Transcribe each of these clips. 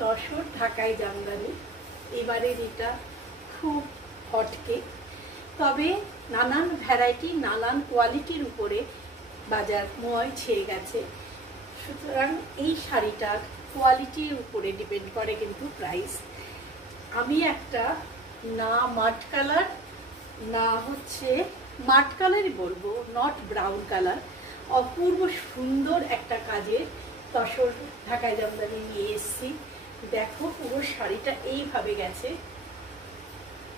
তসর ঢাকাই জামদানি এবারের এটা খুব হটকে, তবে নানান ভ্যারাইটি নানান কোয়ালিটির উপরে বাজারময় ছেয়ে গেছে। সুতরাং এই শাড়িটার কোয়ালিটির উপরে ডিপেন্ড করে কিন্তু প্রাইস। আমি একটা না মাট কালার না হচ্ছে মাট কালারই বলবো, নট ব্রাউন কালার, অপূর্ব সুন্দর একটা কাজের তসর ঢাকাই জামদানি নিয়ে এসেছি। দেখো পুরো শাড়িটা এইভাবে গেছে,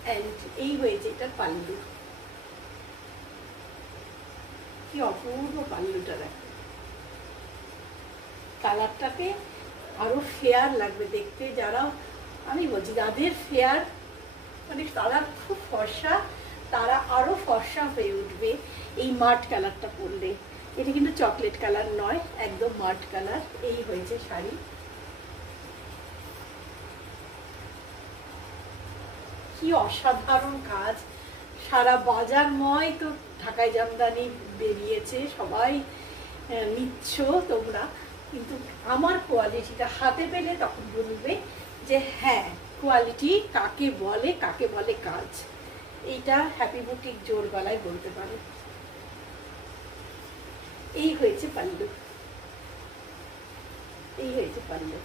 অ্যান্ড এই হয়েছে এটা পাল্লু। কি অপূর্ব পাল্লুটা দেখো, কালারটাকে আরো ফেয়ার লাগবে দেখতে। যারা আমি বলছি যাদের ফেয়ার মানে কালার খুব ফর্সা, তারা আরো ফর্সা হয়ে উঠবে এই মাট কালারটা পরলে। এটা কিন্তু চকলেট কালার নয়, একদম মাট কালার। এই হয়েছে শাড়ি। কি অসাধারণ কাজ, সারা বাজারময় তো ঢাকাই জামদানি বেরিয়েছে, সবাই নিচ্ছ তোমরা, কিন্তু আমার কোয়ালিটিটা হাতে পেলে তখন বলবে যে হ্যাঁ কোয়ালিটি কাকে বলে, কাকে বলে কাজ। এইটা হ্যাপি বুটিক জোর গলায় বলতে পারে। এই হয়েছে পাল্লু, এই হয়েছে পাল্লু।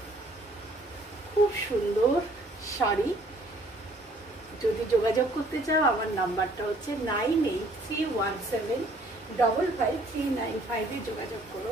খুব সুন্দর শাড়ি। যদি যোগাযোগ করতে চাও আমার নাম্বারটা হচ্ছে 9831755395 যোগাযোগ করো।